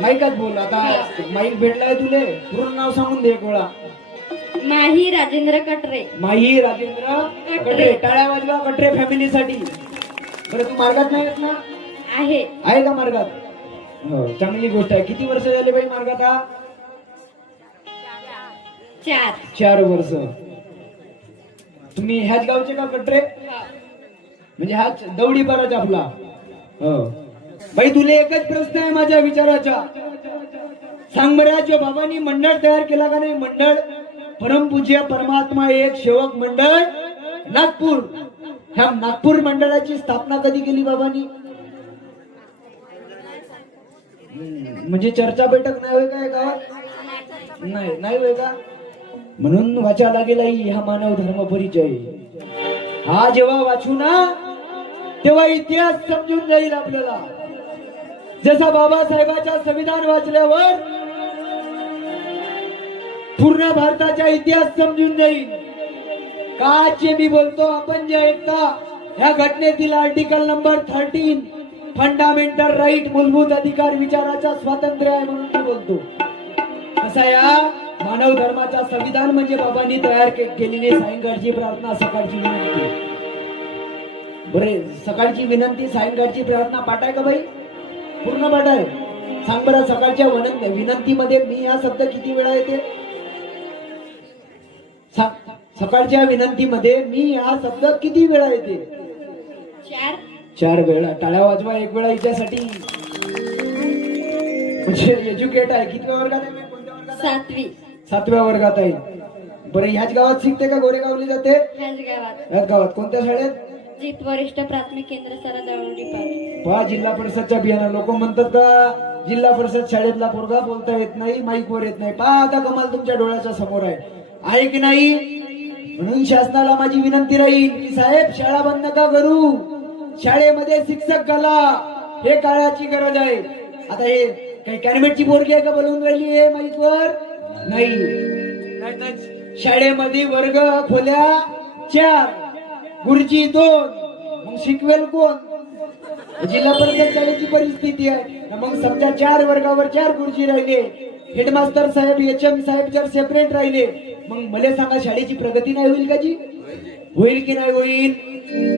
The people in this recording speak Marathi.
माईकात बोल आता. माईक भेटलाय तुले. पूर्ण नाव सांगून दे एक वेळा. माही राजेंद्र कटरे. माही राजेंद्र कटरे. टाळ्या वाजवा कटरे फॅमिलीसाठी. बरं तू मार्गात नाही येत ना? आहे. आहे का मार्गात? हो चांगली गोष्ट आहे. किती वर्ष झाले बाई मार्गात हा? चार. चार वर्ष. तुम्ही ह्याच गावचे का कटरे? म्हणजे हाच दौडी पाराच आपला. हो. बाई तुले एकच प्रश्न आहे माझ्या विचाराचा. सांग बऱ्याच्या बाबांनी मंडळ तयार केला का नाही? मंडळ परमपूज्य परमात्मा एक सेवक मंडळ नागपूर. ह्या नागपूर मंडळाची स्थापना कधी केली बाबांनी? म्हणजे चर्चा बैठक नाही होय काय गावात? नाही नाही होय का? म्हणून वाचा लागेल आई हा मानव धर्म परिचय. हा जेव्हा वाचू ना तेव्हा इतिहास समजून जाईल आपल्याला. जसा बाबासाहेबाच्या संविधान वाचल्यावर पूर्ण भारताचा इतिहास समजून जाईल. काचे मी बोलतो आपण जे ऐकता ह्या घटनेतील article number thirteen fundamental right मूलभूत अधिकार विचाराचा स्वातंत्र्य आहे म्हणून मी बोलतो. असा या? मानव धर्माचा संविधान म्हणजे बाबांनी तयार केलेली सायंकाळची प्रार्थना सकाळची विनंती. बरे सकाळची विनंती सायंकाळची प्रार्थना पाठ आहे का बाई? पूर्ण पाठ आहे. सांग बरं सकाळच्या विनंती विनंतीमध्ये मी हा शब्द किती वेळा येते? सकाळच्या विनंतीमध्ये मी हा शब्द किती वेळा येते? चार. चार वेळा. टाळ्या वाजवा एक वेळा याच्यासाठी म्हणजे एज्युकेट आहे. किती वर्गात आहे? सातवी. सातव्या वर्गात आहे. बरं ह्याच गावात शिकते का गोरेगावली जाते? ह्याच गावात. कोणत्या शाळेत? जीत वरिष्ठ प्राथमिक केंद्र सरा दळवडी पार पहा जिल्हा परिषदच्या बियाणं. लोक म्हणतात का जिल्हा परिषद शाळेतला पोरगा बोलता येत नाही माईक वर येत नाही. पहा आता कमाल तुमच्या डोळ्याच्या समोर आहे. आहे की नाही म्हणून शासनाला माझी विनंती राहील की साहेब शाळा बंद नका करू? शाळेमध्ये शिक्षक घाला. हे काळाची गरज आहे. आता हे काही कॅनमेटची पोरगी आहे का बोलवून राहिली आहे माईक वर? नाही. शाळेमध्ये वर्ग खोल्या चार. गुरुजी दोन मग शिकवेल कोण? जिल्हा परिषद शाळेची परिस्थिती आहे. मग समजा चार वर्गावर चार गुरुजी राहिले हेडमास्टर साहेब एच एम साहेब जर सेपरेट राहिले मग मला सांगा शाळेची प्रगती नाही होईल का जी? होईल की नाही होईल?